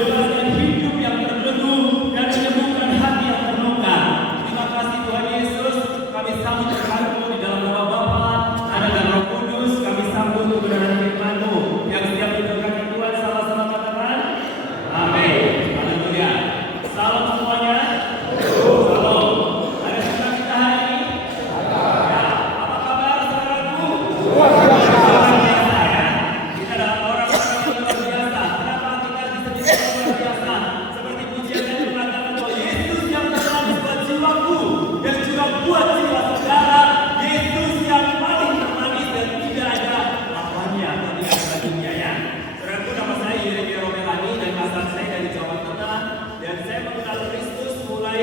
membebaskan hidup yang terbelenggu dan menyembuhkan hati yang terluka. Terima kasih Tuhan Yesus, kami sambut berkat-Mu di dalam nama Bapa, Anak dan Roh Kudus. Kami sambut kebenaran firman-Mu yang setiap diberkati Tuhan. Sama-sama katakan amin. Haleluya. Salam semuanya. Salam. Ada sukacita hari ini? Ya. Apa kabar saudaraku? Luar biasa ya. Kita adalah orang-orang yang luar biasa. Kenapa kita disebut luar biasa? Seperti pujian yang mengatakan bahwa Yesus yang terlalu buat jiwaku dan juga buat jiwa saudara. Yesus yang paling termanis dan tidak ada apanya bagi dunia ya. Saudaraku, nama saya Yeremia Romelani dan asal saya dari Jawa Tengah, dan saya mengenal Kristus mulai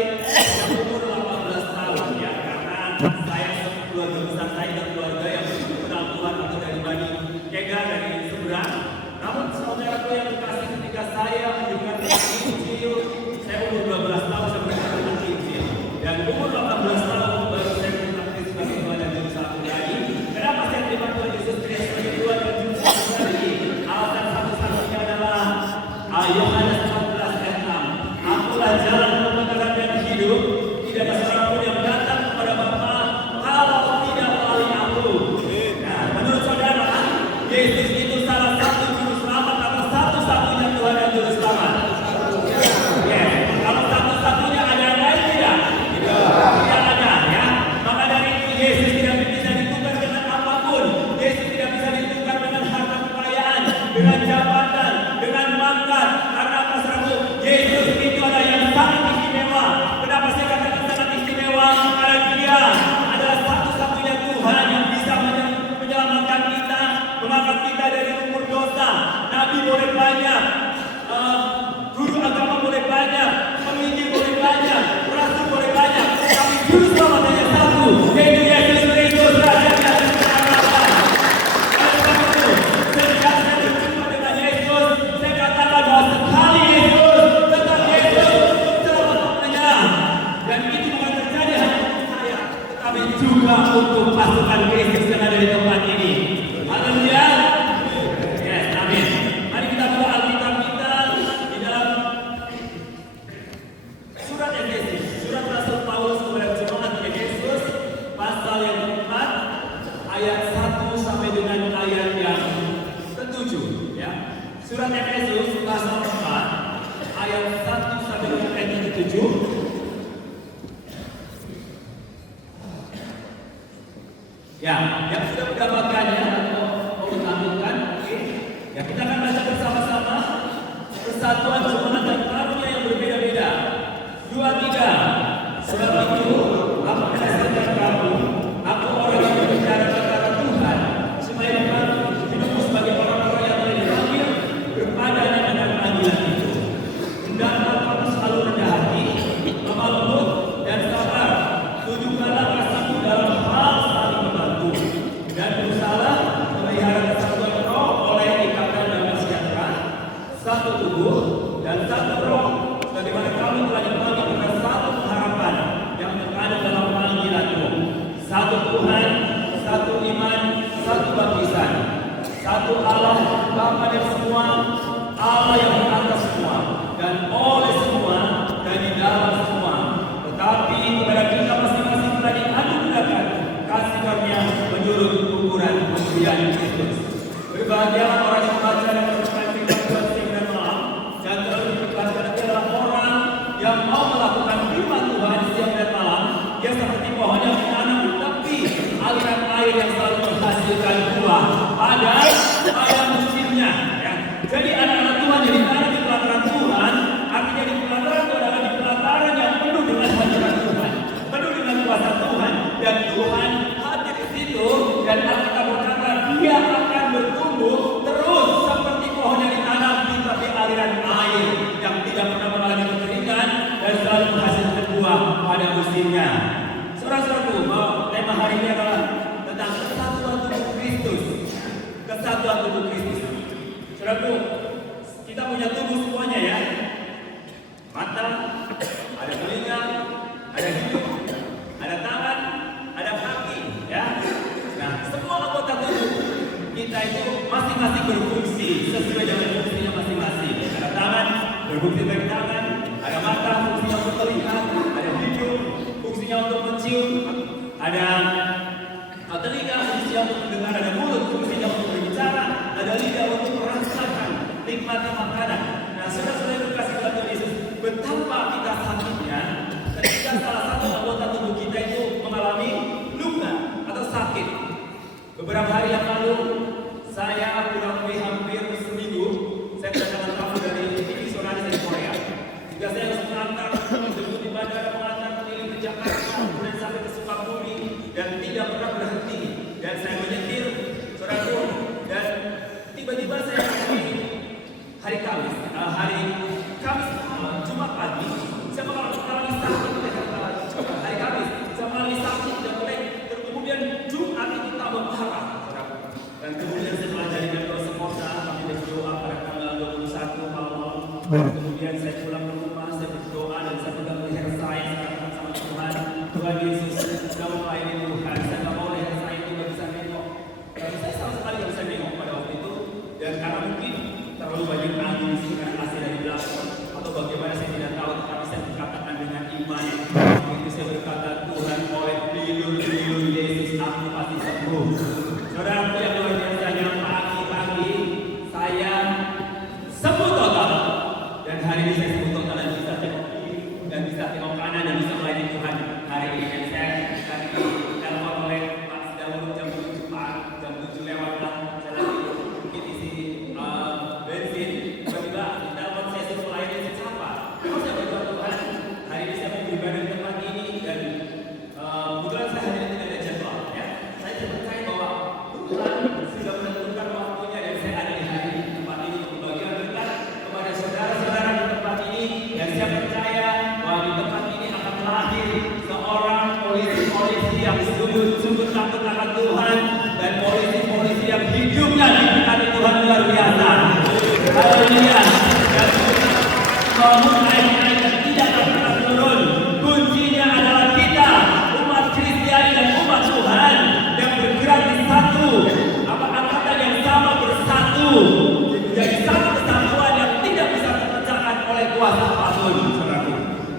umur 18 tahun ya, karena saya keluarga besar saya dan keluarga yang mengenal Tuhan atau dari Bani Kega dari seberang. Namun saudaraku yang terkasih, ketika saya mendengar Injil, saya umur 12 tahun saya mendengar Injil, dan umur 18 tahun baru saya menerima Kristus sebagai Tuhan dan Juru Selamat pribadi. Kenapa saya terima Tuhan Yesus Kristus sebagai Tuhan dan Juru Selamat pribadi? Alasan satu-satunya adalah Yohanes 14 ayat 6. Akulah jalan, kebenaran dan hidup. Tidak ada seorang pun yang datang kepada Bapa kalau tidak melalui Aku. Nah, menurut saudara, Yesus itu salah satu Juru Selamat atau satu-satunya Tuhan dan Juru Selamat? Yes. Kalau satu-satunya ada yang lain tidak? Tidak ada ya. Maka dari itu Yesus tidak bisa ditukar dengan apapun. Yesus tidak bisa ditukar dengan harta kekayaan, dengan jabatan, dengan pangkat. Karena apa saudaraku? Yesus itu adalah yang sangat istimewa. Kenapa saya katakan sangat istimewa? Karena Dia adalah satu-satunya Tuhan yang bisa menyelamatkan kita, mengangkat kita dari umur dosa. Nabi boleh banyak, guru agama boleh banyak, penginjil boleh banyak, rasul boleh banyak, tapi Juru Selamat hanya satu, yaitu Yesus Kristus, Raja di atas keselamatan. Sejak saya berjumpa dengan Yesus, saya katakan bahwa sekali Yesus, tetap Yesus, selamat menyerah. Dan itu bukan terjadi hanya untuk saya, tetapi juga untuk pasukan Kristus yang ada di tempat ini. Haleluya. Yes, amin. Mari kita buka Alkitab kita di dalam surat Efesus, surat Rasul Paulus kepada jemaat Efesus, pasal yang keempat, ayat 1 sampai dengan ayat yang ke-7 ya. Surat Efesus pasal 4 ayat 1 sampai dengan ayat yang ke-7. Ya, yang sudah mendapatkannya atau mau ditampilkan, oke. Ya, kita akan baca bersama-sama persatuan jemaat dan karunia yang berbeda-beda. 2, 3. Sebab itu, aku menasihkan kamu, aku orang yang berbicara perkara Tuhan, supaya kamu hidup sebagai orang-orang yang telah dipanggil berpadanan dengan panggilan itu. Hendaklah kamu selalu rendah hati, lemah lembut dan sabar. Tunjukkanlah kasihmu dalam hal saling membantu, dan berusahalah memelihara kesatuan roh oleh ikatan damai sejahtera, satu tubuh dan satu roh, sebagaimana kamu telah dipanggil dengan satu pengharapan yang terkada dalam panggilanmu. Satu Tuhan, satu iman, satu baptisan, satu Allah Bapa dari semua, Allah yang di atas semua, dan oleh semua, dan di dalam semua. Tetapi kepada kita masing-masing telah dianugerahkan kasih karunia menurut ukuran kemuliaan Kristus. Berbahagialah orang yang membaca dan merenungkan firman Tuhan siang dan malam, dan terus diberkati adalah orang yang mau melakukan firman Tuhan siang dan malam. Dia seperti pohon yang ditanam di tepi aliran air yang selalu menghasilkan buah pada musimnya. Ya. Jadi anak-anak Tuhan yang ditanam di pelataran Tuhan, artinya di pelataran Tuhan adalah di pelataran yang penuh dengan hadirat Tuhan, penuh dengan kuasa Tuhan, dan Tuhan hadir di situ. Dan Alkitab berkata Dia akan bertumbuh terus seperti pohon yang ditanam di tepi aliran air yang tidak pernah mengalami kekeringan dan selalu menghasilkan buah pada musimnya. Saudara-saudaraku, tema hari ini adalah tentang kesatuan tubuh Kristus. Kesatuan tubuh Kristus. Saudaraku, kita punya tubuh semuanya ya. Mata, ada telinga, ada hidung, ada tangan, ada kaki, ya. Nah, semua anggota tubuh kita itu masing-masing berfungsi sesuai dengan fungsinya masing-masing. Ada tangan berfungsi bagi tangan, ada mata, fungsinya untuk melihat, ada hidung, fungsinya untuk mencium, ada telinga, fungsinya untuk mendengar, ada mulut, fungsinya untuk berbicara, ada lidah untuk merasakan nikmatnya makanan. Nah, saudara-saudara yang dikasihi Tuhan Yesus, betapa kita sakitnya ketika salah satu anggota tubuh kita itu mengalami luka atau sakit. Beberapa hari yang lalu, saya kurang lebih hampir seminggu, saya kedatangan tamu dari TV Sonaris dari Korea. Jika saya harus mengantar, menjemput di bandara, mengantar keliling ke Jakarta, kemudian sampai ke Sukabumi, dan tidak pernah berhenti. Dan saya menyetir, saudaraku, dan tiba-tiba saya hari Kamis, Jumat pagi, saya mengalami sakit di Jakarta. Hari Kamis, saya mengalami sakit dan mulai, kemudian Jumat itu tambah parah. Dan kemudian saya pelajari dari doa sekolah, kami berdoa pada tanggal 21 malam. Kemudian saya pulang ke rumah, saya berdoa dan saya pegang leher saya, katakan sama Tuhan, Tuhan Yesus, dalam melayani Tuhan, saya tidak mau leher saya itu tidak bisa nengok. Tapi saya sama sekali tidak bisa nengok pada waktu itu. Dan karena mungkin terlalu banyak angin di sini karena AC dari belakang, atau bagaimana saya tidak tahu, tapi saya berkatakan dengan iman. Begitu saya berkata, Tuhan, oleh pelindung Yesus, aku pasti sembuh. Saudara yang luar biasa, yang pagi-pagi saya sembuh total. Dan hari ini saya sembuh total dan bisa tengok kiri dan bisa tengok kanan dan bisa melayani Tuhan hari ini. Dan saya tadi telepon oleh Pak Sedawul jam 7 pagi, jam 7 lewat lah. Saya lagi mungkin isi bensin. Tiba-tiba di telepon saya suruh melayani siapa? Kalau saya berdoa Tuhan, hari ini saya mau beribadah di tempat ini dan kebetulan saya hari ini tidak ada jadwal. Ya, saya percaya bahwa Tuhan sudah menentukan waktunya dan saya ada di hari ini di tempat ini untuk bagian berkat kepada saudara-saudara di tempat ini. Dan saya percaya bahwa di tempat ini akan lahir seorang polisi-polisi yang sungguh-sungguh takut akan Tuhan dan polisi-polisi yang hidupnya diberkati Tuhan luar biasa. Haleluya. Dan bangun naik dan tidak akan pernah turun. Kuncinya adalah kita, umat Kristiani dan umat Tuhan yang bergerak di satu angkatan yang sama bersatu menjadi satu kesatuan yang tidak bisa terpecahkan oleh kuasa apapun.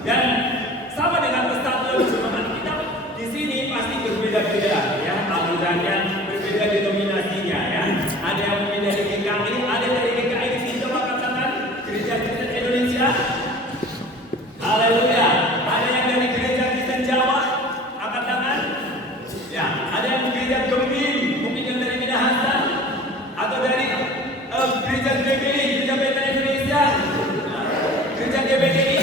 Dan sama dengan kesatuan jemaat kita di sini pasti berbeda-beda ya, alirannya berbeda, denominasinya ya. Ada yang berbeda dari GKI, ada dari GKI di sini, coba katakan Gereja Kristen Indonesia. Haleluya. Ada yang dari Gereja Kristen Jawa, angkat tangan. Ya, ada yang gereja Gembir, mungkin yang dari Minahasa, atau dari gereja GBI, Gereja Benteng Indonesia, gereja GBI,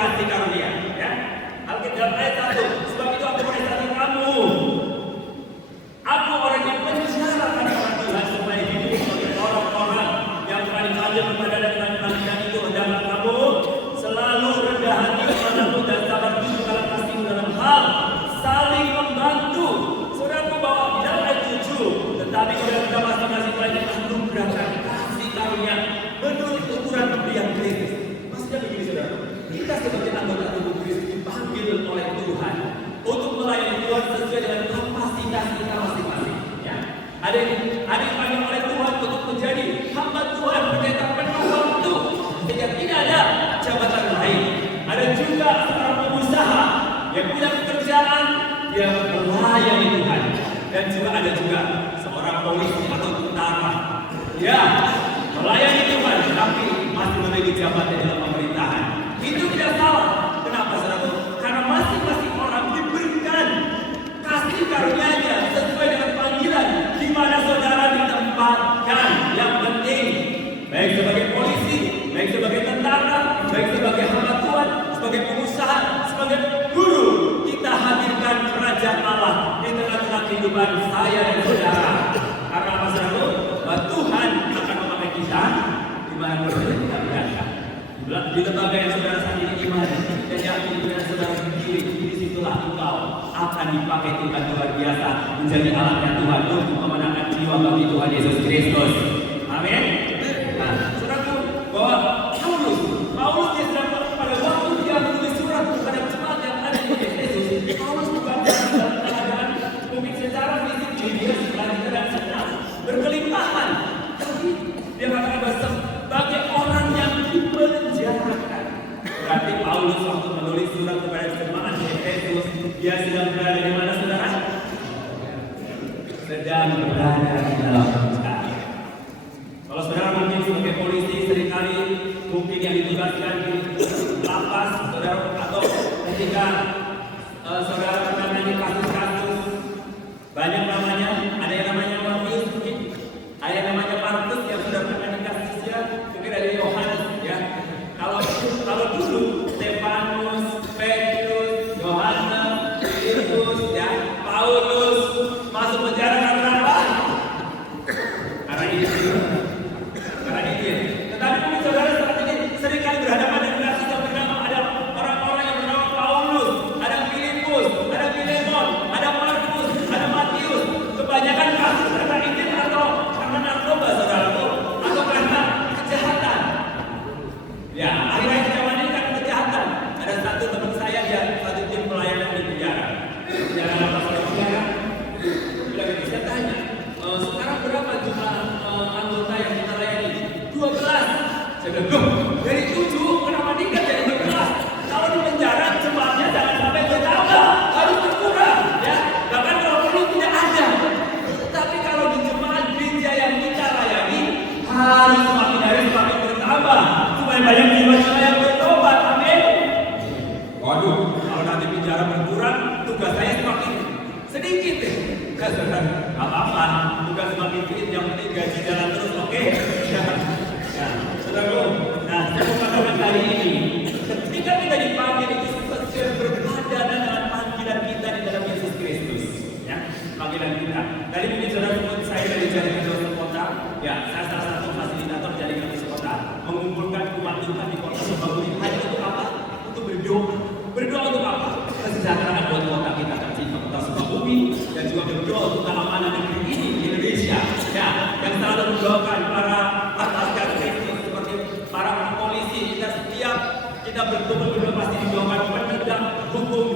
kasih karunia. Ya, Alkitab ayat 1. Sebab itu aku menasihati kamu. Aku orang yang menjarakan orang Tuhan supaya hidup sebagai orang-orang yang paling tajam kepada dan panggilan itu. Hendaklah kamu selalu rendah hati kepadamu dan sabar justru dalam kasihmu dalam hal saling membantu. Saudaraku bahwa di dalam ayat 7, tetapi kepada kita masing-masing pelayan anugerahkan kasih karunia menurut ukuran pemberian Kristus. Maksudnya begini saudara, kita sebagai anggota tubuh Kristus dipanggil oleh Tuhan untuk melayani Tuhan sesuai dengan kapasitas kita masing-masing. Ya. Ada yang dipanggil oleh Tuhan untuk menjadi hamba Tuhan, mencetak penuh waktu sehingga tidak ada jabatan lain. Ada juga seorang pengusaha yang punya pekerjaan yang melayani Tuhan, dan juga ada seorang polisi atau tentara, ya melayani Tuhan, tapi masih memiliki jabatan dalam pemerintahan. Itu tidak salah. Kenapa saudara? Karena masing-masing orang diberikan kasih karunia-Nya sesuai dengan panggilan di mana saudara ditempatkan. Yang penting, baik sebagai polisi, baik sebagai tentara, baik sebagai hamba Tuhan, sebagai pengusaha, sebagai guru, kita hadirkan kerajaan Allah di tengah-tengah kehidupan saya dan saudara. Karena apa saudara? Tuhan akan memakai kita di mana saudara kita berada. Di lembaga yang saudara saat ini imani dan yakin dengan saudara sendiri, di situlah engkau akan dipakai Tuhan luar biasa menjadi alatnya Tuhan untuk memenangkan jiwa bagi Tuhan Yesus Kristus. Amin. Nah, saudaraku, bahwa Paulus dia sedang pada waktu dia menulis surat kepada jemaat yang ada di Efesus, Paulus bukan dalam keadaan mungkin secara fisik dia lagi sedang senang berkelimpahan, tapi dia katakan bahwa sebagai orang yang dipenjarakan. Berarti Paulus waktu menulis surat kepada jemaat di Efesus, dia sedang berada di mana saudara? Sedang berada di dalam penjara. Kalau saudara mungkin sebagai polisi seringkali mungkin yang ditugaskan di lapas saudara, atau ketika saudara menangani kasus-kasus banyak namanya, ada yang namanya Matius mungkin, ada yang namanya Markus yang sudah menangani kasusnya, mungkin ada Yohanes ya. Kalau dulu Stefanus, Petrus, Yohanes, Filipus ya, Paulus masuk penjara karena apa? Karena ini. Tetapi mungkin saudara saat ini seringkali berhadapan dengan kasus yang bernama, ada orang-orang yang bernama Paulus, ada Filipus, ada Filemon, ada Markus, ada Matius. Kebanyakan kasus karena ini atau karena narkoba saudaraku, atau karena kejahatan. Ya, akhir-akhir zaman ini kan kejahatan. Ada satu teman saya, dia satu tim pelayanan di penjara. Penjara apa saudara? Saya tanya, sekarang berapa jumlah anggota yang kita layani? 12. Saya bilang, dari 7 kenapa meningkat jadi 12? Kalau di penjara jemaatnya jangan sampai bertambah, harus berkurang, ya. Bahkan kalau perlu tidak ada. Tapi kalau di jemaat gereja yang kita layani harus semakin hari semakin bertambah supaya banyak jiwa-jiwa yang bertobat. Amin. Waduh, kalau nanti penjara berkurang, tugas saya semakin sedikit. Gak apa-apa, tugas semakin sedikit, yang penting gaji jalan terus, oke? Saudara, nah, saya mau katakan kali ini, ketika kita dipanggil itu sesuai berpadanan dengan panggilan kita di dalam Yesus Kristus, ya, panggilan kita. Tadi mungkin saudara sebut saya dari jaringan dosa kota, ya, saya salah satu fasilitator jaringan dosa kota, mengumpulkan umat Tuhan di kota Sukabumi. Hanya untuk apa? Untuk berdoa. Berdoa untuk apa? Kesejahteraan buat kota kita tercinta, kota Sukabumi, dan juga berdoa untuk keamanan negeri ini di Indonesia, ya, yang selalu mendoakan para atas Kristus seperti para polisi. Kita berdoa pasti didoakan menegak hukum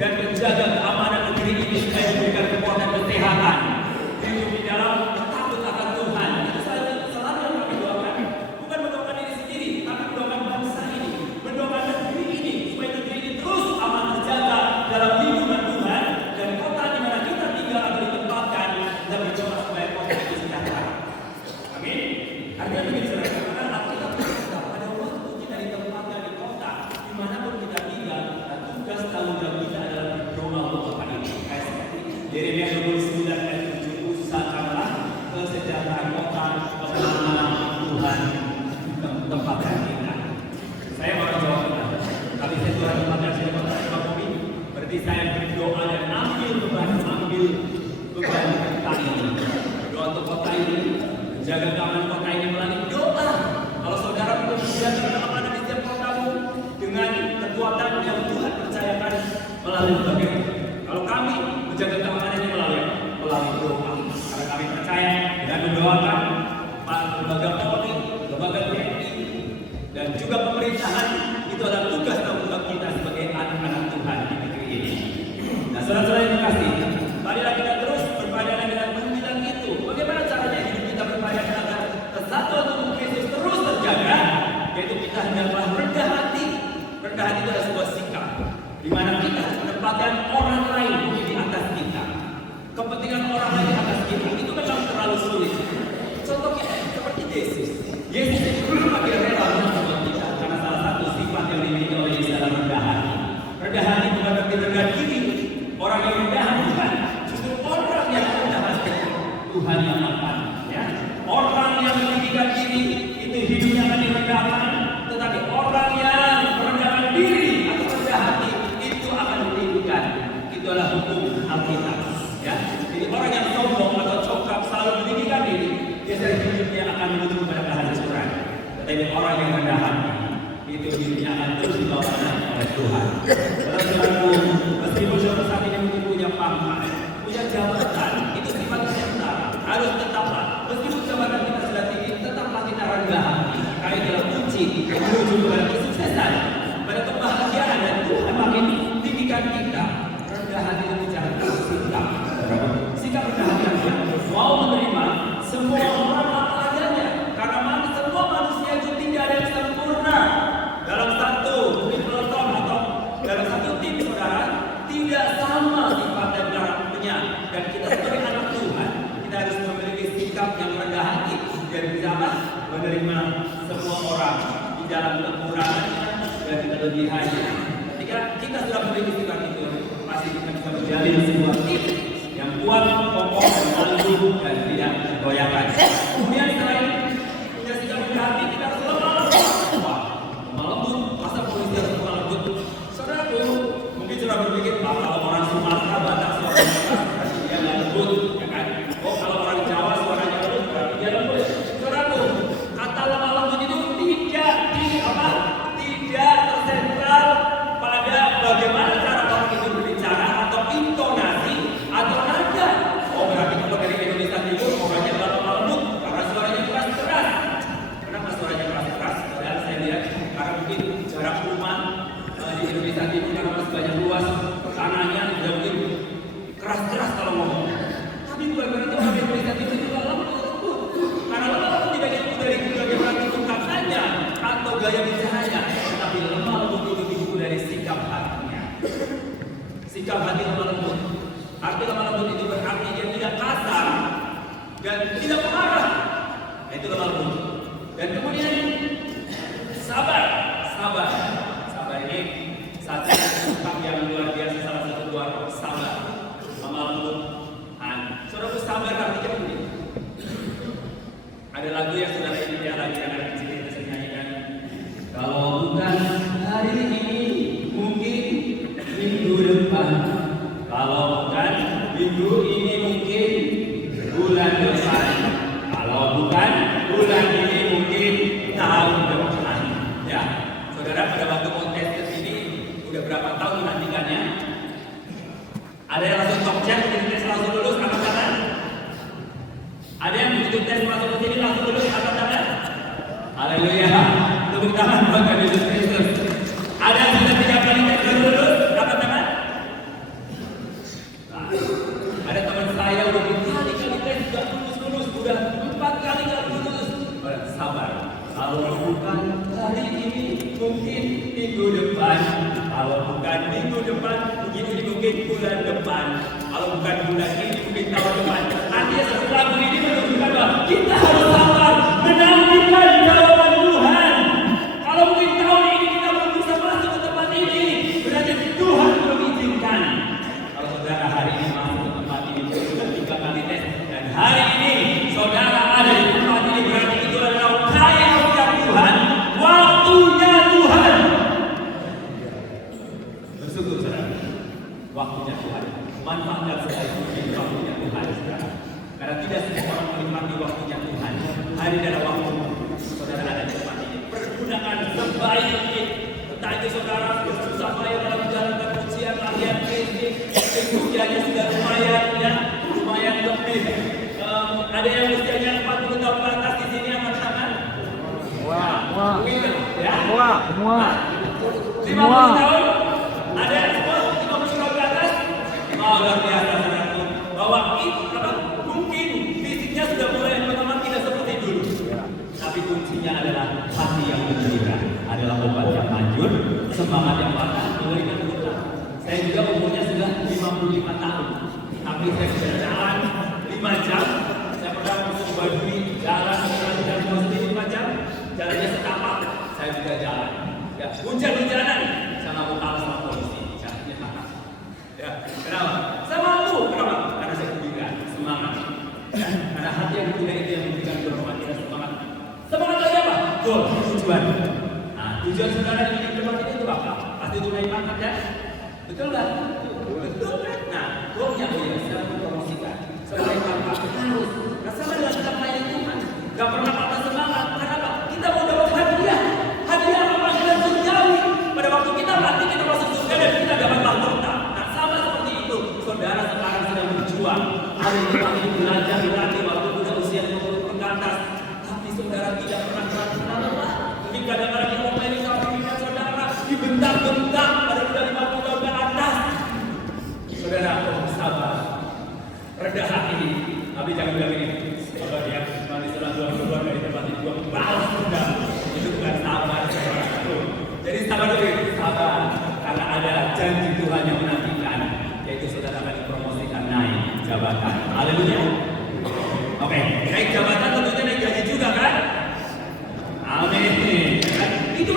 dan menjaga keamanan negeri ini supaya diberikan kekuatan kesehatan, hidup di dalam takut akan Tuhan. Itu selalu Tuhan memakai saya kota bumi, berarti saya berdoa dan ambil beban tadi. Doa untuk kota ini, menjaga keamanan kota ini melalui doa. Kalau saudara perlu menjaga keamanan di setiap kotamu dengan kekuatan yang Tuhan percayakan melalui bagaimana. Kalau kami menjaga keamanan ini melalui doa, karena kami percaya dengan mendoakan lembaga Polri, lembaga TNI, dan juga pemerintahan itu adalah tugas tanggung jawab kita sebagai anak-anak Tuhan di negeri ini. Nah, saudara-saudara yang terkasih, marilah kita terus berpadanan dengan panggilan itu. Bagaimana caranya hidup kita berpadanan agar kesatuan tubuh Yesus terus terjaga? Yaitu kita hendaklah rendah hati. Rendah hati itu adalah sebuah sikap di mana kita harus menempatkan orang lain di atas kita. Kepentingan orang lain di atas kita itu memang terlalu sulit. Contoh kita seperti Yesus. Yesus itu makin rela untuk kita karena salah satu sifat yang dimiliki oleh Yesus adalah rendah hati. Rendah hati bukan berarti rendah diri. Orang yang rendah hati bukan, justru orang yang rendah hati Tuhan yang makan. Ya, orang yang meninggikan diri itu hidupnya akan direndahkan, tetapi orang yang merendahkan diri atau rendah hati itu akan ditinggikan. Itu adalah hukum Alkitab. Ya, jadi orang yang sombong atau congkak selalu meninggikan diri, biasanya hidupnya akan menuju kepada kehancuran. Tetapi orang yang rendah hati itu hidupnya akan terus dibawa oleh Tuhan. Saudara-saudaraku, meskipun saudara saat ini mungkin punya pangkat, punya jabatan, itu sifatnya sementara. Harus tetaplah, meskipun jabatan kita sudah tinggi, tetaplah kita rendah hati. Karena itu adalah kunci menuju kepada kesuksesan, pada kebahagiaan, dan Tuhan makin tinggikan kita. Rendah hati itu bicara sikap. Sikap rendah hati yang mau menerima semua orang apa adanya, karena semua manusia itu tidak ada yang sempurna. Dalam satu peloton atau dalam satu tim saudara tidak sama sifat dan karakternya, dan kita sebagai anak Tuhan kita harus memiliki sikap yang rendah hati dan bisa menerima semua orang di dalam kekurangannya dan kelebihannya. Ketika kita sudah memiliki sikap itu, pasti kita bisa menjalin sebuah tim yang kuat, kokoh, dan tangguh dan tidak tergoyahkan. Kemudian selain punya sikap rendah hati, kita harus lemah lembut. Masa polisi harus lemah lembut? Saudaraku, mungkin sudah berpikir, kalau orang Sumatera, Batak suaranya berarti dia nggak lembut, ya kan? Oh, kalau orang Jawa suaranya lembut, berarti dia lembut. Saudaraku, kata lemah lembut itu tidak tersentral pada bagaimana cara orang itu berbicara atau intonasi atau nada. Oh, berarti kalau dari Indonesia Timur orangnya nggak lemah lembut karena suaranya keras. Kenapa suaranya keras? Padahal saya lihat karena mungkin jarak rumah di Indonesia Timur karena masih banyak luas tanahnya, tidak mungkin keras kalau ngomong. Tapi bukan berarti orang Indonesia Timur juga lembut. Karena lembut tidak itu dari bagaimana tutur katanya atau gaya bicaranya, tetapi lemah lembut itu diukur dari sikap hatinya. Sikap hati lemah lembut. Arti lemah lembut itu berarti dia tidak kasar dan tidak marah. Itu lemah lembut. Dan kemudian sabar ini satu sikap yang luar biasa, salah satu buah sabar, lemah lembut. Saudara sabar artinya begini. Ada lagu yang saudara ini lagi anak kecil kita sering nyanyikan. Kalau bukan hari ini, mungkin minggu depan. Kalau bukan minggu ini, mungkin bulan depan. Kalau bukan bulan ini, mungkin tahun depan. Ya, saudara pada waktu kontes ini udah berapa tahun menantikannya? Ada yang langsung top chat, tes langsung lulus, angkat tangan. Ada yang begitu tes masuk ke sini langsung lulus, angkat tangan. Haleluya, tepuk tangan bagi Yesus Kristus. Ada yang sudah 3 kali tes baru lulus, angkat tangan. Nah, ada teman saya udah berkali-kali tes sudah lulus, udah 4 kali lulus. Sabar. Kalau bukan hari ini, mungkin minggu depan. Kalau bukan minggu depan, mungkin bulan depan. Kalau bukan bulan ini, mungkin tahun depan. Artinya satu lagu ini menunjukkan bahwa kita harus sabar menantikan jawaban Tuhan. Kalau mungkin tahun ini kita belum bisa masuk ke tempat ini, berarti Tuhan belum izinkan. Kalau saudara hari ini masuk ke tempat ini, sudah 3 kali tes, dan hari ini saudara ada di tempat ini, berarti itu adalah time of Tuhan, waktunya Tuhan. waktunya Tuhan. Manfaatkan sekali waktunya Tuhan sekarang. Karena tidak semua orang menikmati waktunya Tuhan. Hari dan waktu saudara ada di tempat ini. Pergunakan sebaik mungkin. Entah itu saudara bersusah payah dalam menjalankan ujian latihan fisik, usianya sudah lumayan ya, lumayan lebih. Ada yang usianya 40 tahun ke atas di sini angkat tangan. Semua. 50 tahun. Ada yang semua 50 tahun ke atas. Luar biasa saudaraku. Bahwa mungkin fisiknya sudah mulai teman-teman tidak seperti dulu. Tapi kuncinya adalah hati yang bergembira, adalah obat yang manjur, semangat yang patah, memberikan utang. Saya juga umurnya sudah 55 tahun, tapi saya sudah jalan 5 jam. Saya pernah masuk Badui, jalan 5 jam, jalannya setapak, saya juga jalan. Ya, hujan-hujanan, saya nggak mau kalah sama polisi, jalannya patah. Ya, kenapa? Saya mampu, kenapa? Karena saya gembira, semangat. Ya, karena hati yang gembira itu yang memberikan dorongan kita semangat. Semangat lagi apa? Goal, tujuan. Nah, tujuan saudara di tempat ini itu apa? Pasti itu naik pangkat ya? Betul nggak? Betul. Nah, goalnya saya mempromosikan. Sebagai pangkat harus. Nah, sama dengan kita melayani Tuhan. Gak pernah patah semangat. Kenapa? Kita mau dapat hadiah. Hadiah apa? Hadiah surgawi. Pada waktu kita mati, kita masuk surga dan kita dapat mahkota. Nah, sama seperti itu. Saudara sekarang sedang berjuang. Hari ini belajar berarti waktu sudah usia 20 ke atas. Saudara tidak pernah merasa lelah. Mungkin kadang-kadang diomelin sama pimpinan saudara, dibentak-bentak pada sudah 50 tahun ke atas. Saudara, sabar, rendah hati. Tapi jangan bilang ini, sabar ya, nanti setelah keluar dari tempat itu gua balas dendam. Itu bukan sabar, saudara. Jadi sabar dulu, sabar, karena ada janji Tuhan yang menantikan, yaitu saudara akan dipromosikan naik jabatan. Haleluya. Oke, naik jabatan tentunya naik gaji juga kan? Amin. Itu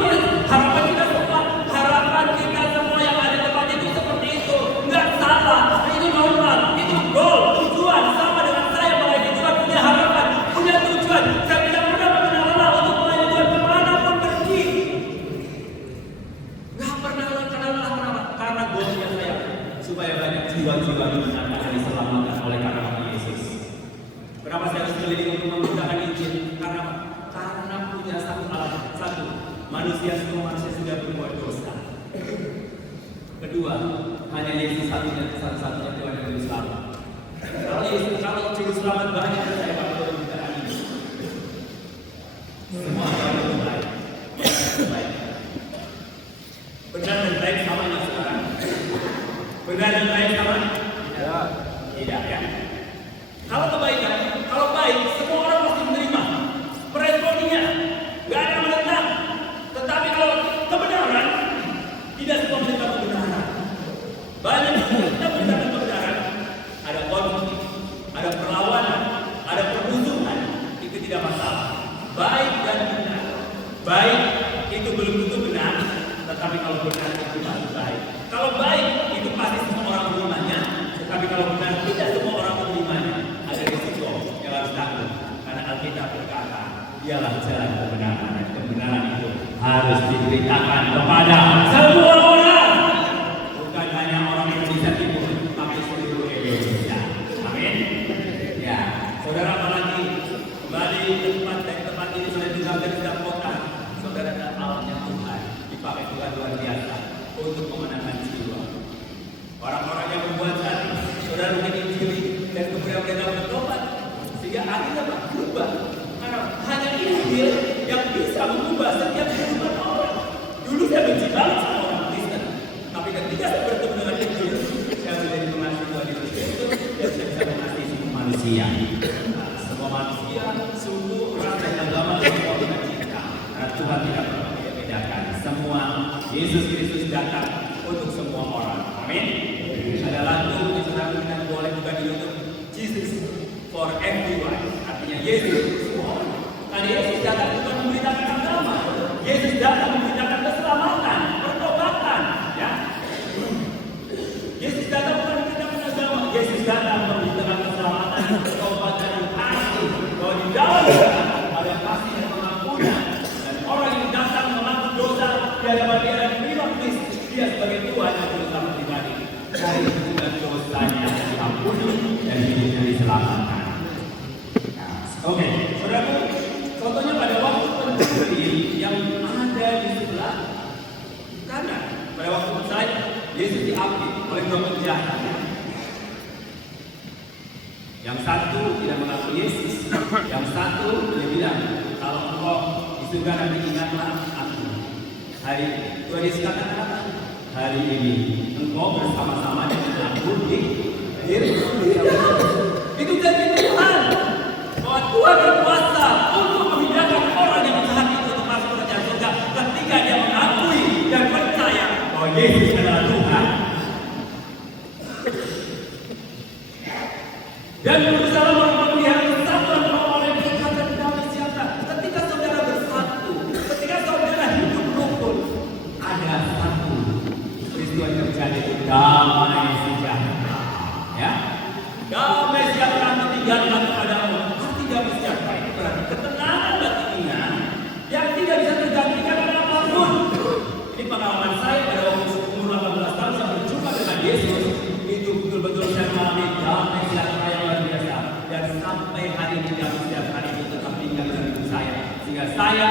harapan kita semua. Harapan kita semua yang ada di tempat itu seperti itu. Enggak salah. Itu normal. Itu goal. Tujuan sama dengan saya melayani Tuhan punya harapan, punya tujuan. Saya tidak pernah mengenal lelah untuk melayani Tuhan kemanapun pergi. Enggak pernah kenal lelah kenapa? Karena goalnya saya supaya banyak jiwa-jiwa yang akan diselamatkan oleh karena Yesus. Kenapa saya harus keliling untuk memberitakan Injil? Karena punya satu alasan. Satu, semua manusia sudah berbuat dosa. Kedua, hanya Yesus satu-satunya Tuhan yang juru selamat. Kalau juru selamat banyak, saya bakal memberitakan ini. Semua orang itu baik. Benar dan baik sama nggak sekarang? Benar dan baik sama? Ya. Tidak ya. Kalau kebaikan, kalau baik, semua orang pasti menerima. Meresponinya, nggak ada yang menentang. Tetapi kalau kebenaran, tidak semua menerima kebenaran. Banyak yang kita memberitakan kebenaran, ada konflik, ada perlawanan, ada permusuhan, itu tidak masalah. Baik dan benar. Baik itu belum tentu benar, tetapi kalau benar itu pasti baik. Kalau baik itu pasti semua orang menerimanya, tetapi kalau benar tidak semua orang menerimanya. Ada risiko yang harus tanggung, karena Alkitab berkata, dialah jalan kebenaran, dan kebenaran itu harus diberitakan kepada semua orang, bukan hanya orang Indonesia Timur, tapi seluruh Indonesia. Amin. Ya, saudara, apalagi kembali ke tempat ini sudah tinggal di setiap kota. Saudara, ada alatnya Tuhan dipakai Tuhan luar biasa untuk memenangkan jiwa. Orang-orang yang membuat tadi, saudara mungkin Injili dan kemudian mereka bertobat sehingga akhirnya berubah. Karena hanya Injil yang bisa mengubah setiap kehidupan orang. Dulu saya benci banget sama orang Kristen, tapi ketika saya bertemu dengan Injil, saya menjadi mengasihi Tuhan Yesus Kristus dan saya bisa mengasihi semua manusia. Nah, semua manusia, suku, ras dan agama semua kita cinta. Karena Tuhan tidak pernah membedakan. Semua Yesus Kristus datang untuk semua orang. Amin. Ada lagu yang sedang kita boleh buka di YouTube, Jesus for everyone. Artinya Yesus semua orang. Karena Yesus datang bukan memberitakan agama. Yesus datang memberitakan keselamatan, pertobatan, ya. Yesus datang bukan memberitakan agama. Yesus datang memberitakan keselamatan, pertobatan yang pasti. Bahwa di dalam kita ada kasih dan pengampunan. Dan orang yang datang mengaku dosa di hadapan dia dan menerima Kristus, dia sebagai Tuhan yang berusaha pribadi. Dari Oke, saudaraku, contohnya pada waktu pencuri yang ada di sebelah kanan. Pada waktu saya, Yesus diambil oleh dua penjahat. Yang satu tidak mengaku Yesus, yang satu dia bilang, kalau engkau di surga nanti ingatlah aku. Hari Tuhan Yesus katakan, hari ini engkau bersama-sama dengan aku di itu janji Tuhan bahwa Tuhan berkuasa untuk memindahkan orang yang jahat itu untuk masuk ke kerajaan surga ketika dia mengakui dan percaya bahwa Yesus adalah Tuhan. Dan berusaha memelihara kesatuan orang yang berkata damai sejahtera. Ketika saudara bersatu, ketika saudara hidup rukun, ada satu peristiwa yang terjadi, damai sejahtera. Ya, damai sejahtera ditinggalkan kepadamu. Arti damai sejahtera itu berarti ketenangan batinnya yang tidak bisa tergantikan oleh apapun. Ini pengalaman saya pada waktu umur 18 tahun saya berjumpa dengan Yesus. Itu betul-betul saya mengalami damai sejahtera yang luar biasa. Dan sampai hari ini damai sejahtera itu tetap tinggal dalam hidup saya. Sehingga saya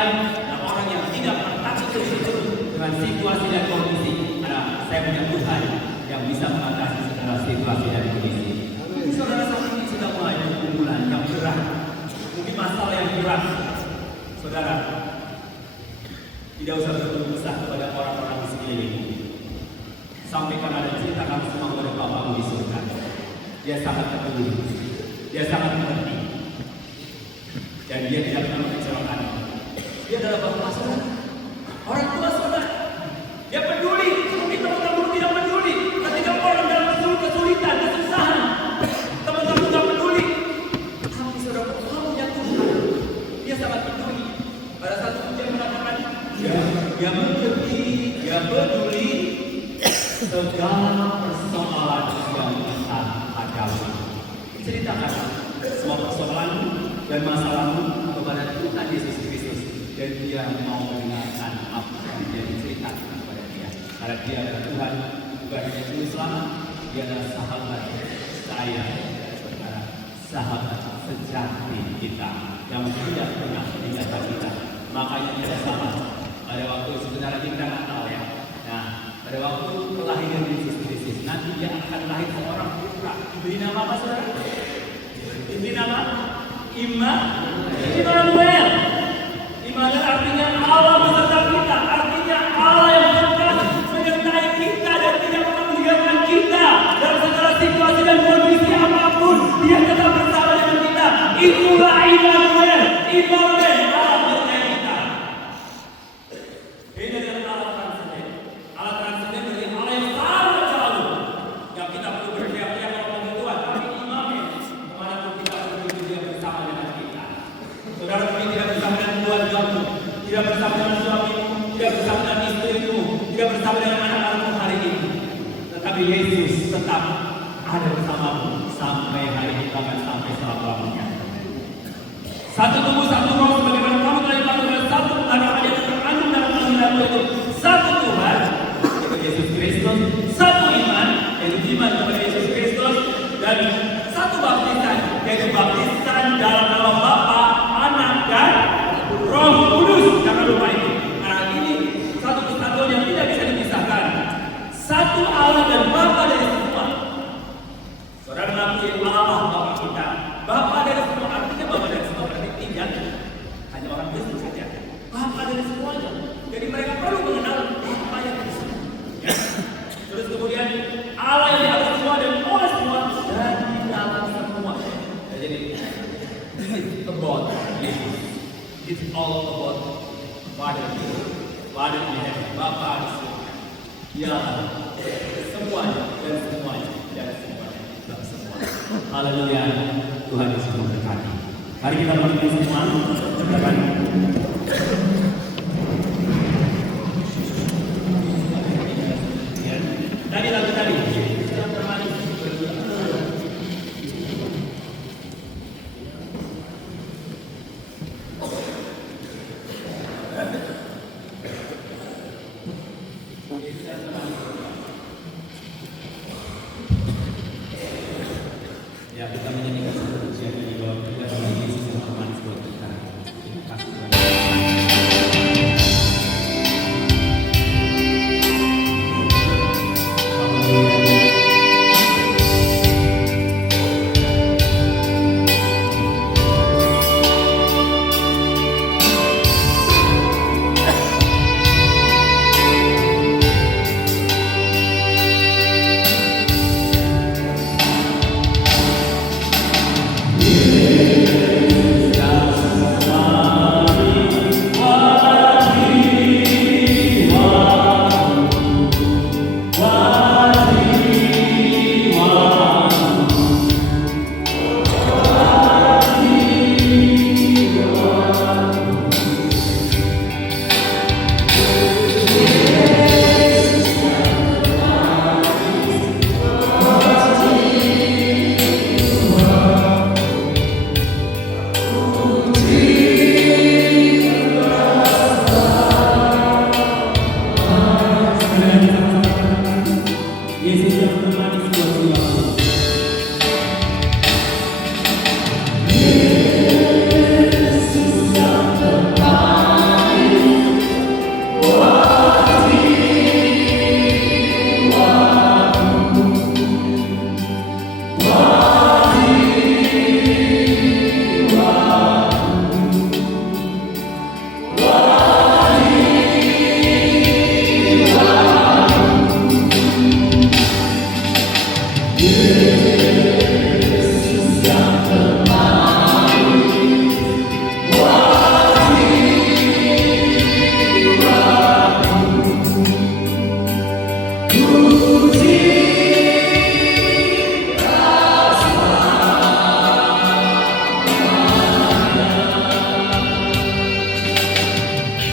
dan orang yang tidak pernah takut terhitung dengan situasi dan kondisi. Karena saya punya Tuhan yang bisa mengatasi segala situasi dan kondisi. Mungkin saudara saat ini sudah mulai pergumulan yang berat. Mungkin masalah yang berat. Saudara, tidak usah berkeluh kesah kepada orang-orang di sekeliling. Sampaikan ada cerita kamu semua kepada Bapamu di surga. Dia sangat peduli, dia sangat mengerti, dan dia tidak pernah mengecewakan. Dia adalah Bapa saudara, orang tua saudara. Dia peduli, mungkin teman-teman tidak peduli. Ketika orang dalam kesulitan, kesusahan, teman-teman tidak peduli. Tapi saudara, kamu punya Tuhan. Dia sangat peduli. Pada satu dia mengatakan, dia mengerti, dia peduli segala persoalan yang kita hadapi. Ceritakan semua persoalanmu dan masalahmu kepada Tuhan Yesus Kristus, dan dia mau mendengarkan apa yang dia ceritakan kepada dia. Karena dia adalah Tuhan, bukan hanya juru selamat, dia adalah sahabat saya, saudara, sahabat sejati kita yang tidak pernah meninggalkan kita. Makanya kita sama. Pada waktu sebenarnya kita nggak tahu ya. Nah, pada waktu kelahiran Yesus Kristus, nanti dia akan lahir seorang putra. Diberi nama apa saudara? Diberi nama Immanuel. Immanuel artinya Allah beserta kita. Artinya Allah yang dekat menyertai kita dan tidak pernah meninggalkan kita dalam segala situasi dan kondisi apapun. Dia tetap bersama dengan kita. Itulah Immanuel. Immanuel Allah menyertai kita. Ini adalah Allah transenden. Allah transenden dari Allah yang sangat jauh. Yang kita perlu berdiam-diam kalau Tuhan. Tapi Immanuel, kemanapun kita pergi dia bersama dengan kita. Saudara kami tidak bersama dengan keluargamu, tidak bersama dengan suamimu, tidak bersama dengan istrimu, tidak bersama dengan anak-anakmu hari ini. Tetapi Yesus tetap ada bersamamu sampai hari ini, bahkan sampai selama-lamanya. Satu tubuh, satu roh, sebagaimana kamu telah dipanggil oleh satu harapan yang terkandung dalam panggilanmu itu. Satu Tuhan, yaitu Yesus Kristus, satu iman, yaitu iman kepada Yesus Kristus, dan satu baptisan, yaitu baptisan dalam nama Bapa, Anak, dan Roh Kudus. Jangan lupa itu. Karena ini satu kesatuan yang tidak bisa dipisahkan. Satu Allah dan Bapa dari semua. Saudara mengakui Allah Bapa kita. Bapa dari semua, artinya Bapa dari semua berarti tidak hanya orang Kristen saja. Bapa dari semuanya. Jadi mereka perlu mengenal Bapa yang dari semua. Ya. Terus kemudian Allah yang di atas semua dan oleh semua dan di dalam semua. Ya, jadi it's about Jesus. It's all about Father. Father in heaven. Bapa di surga. Ya, semuanya dan semuanya dan semuanya dan semuanya. Haleluya. Tuhan Yesus memberkati. Mari kita berdiri semua.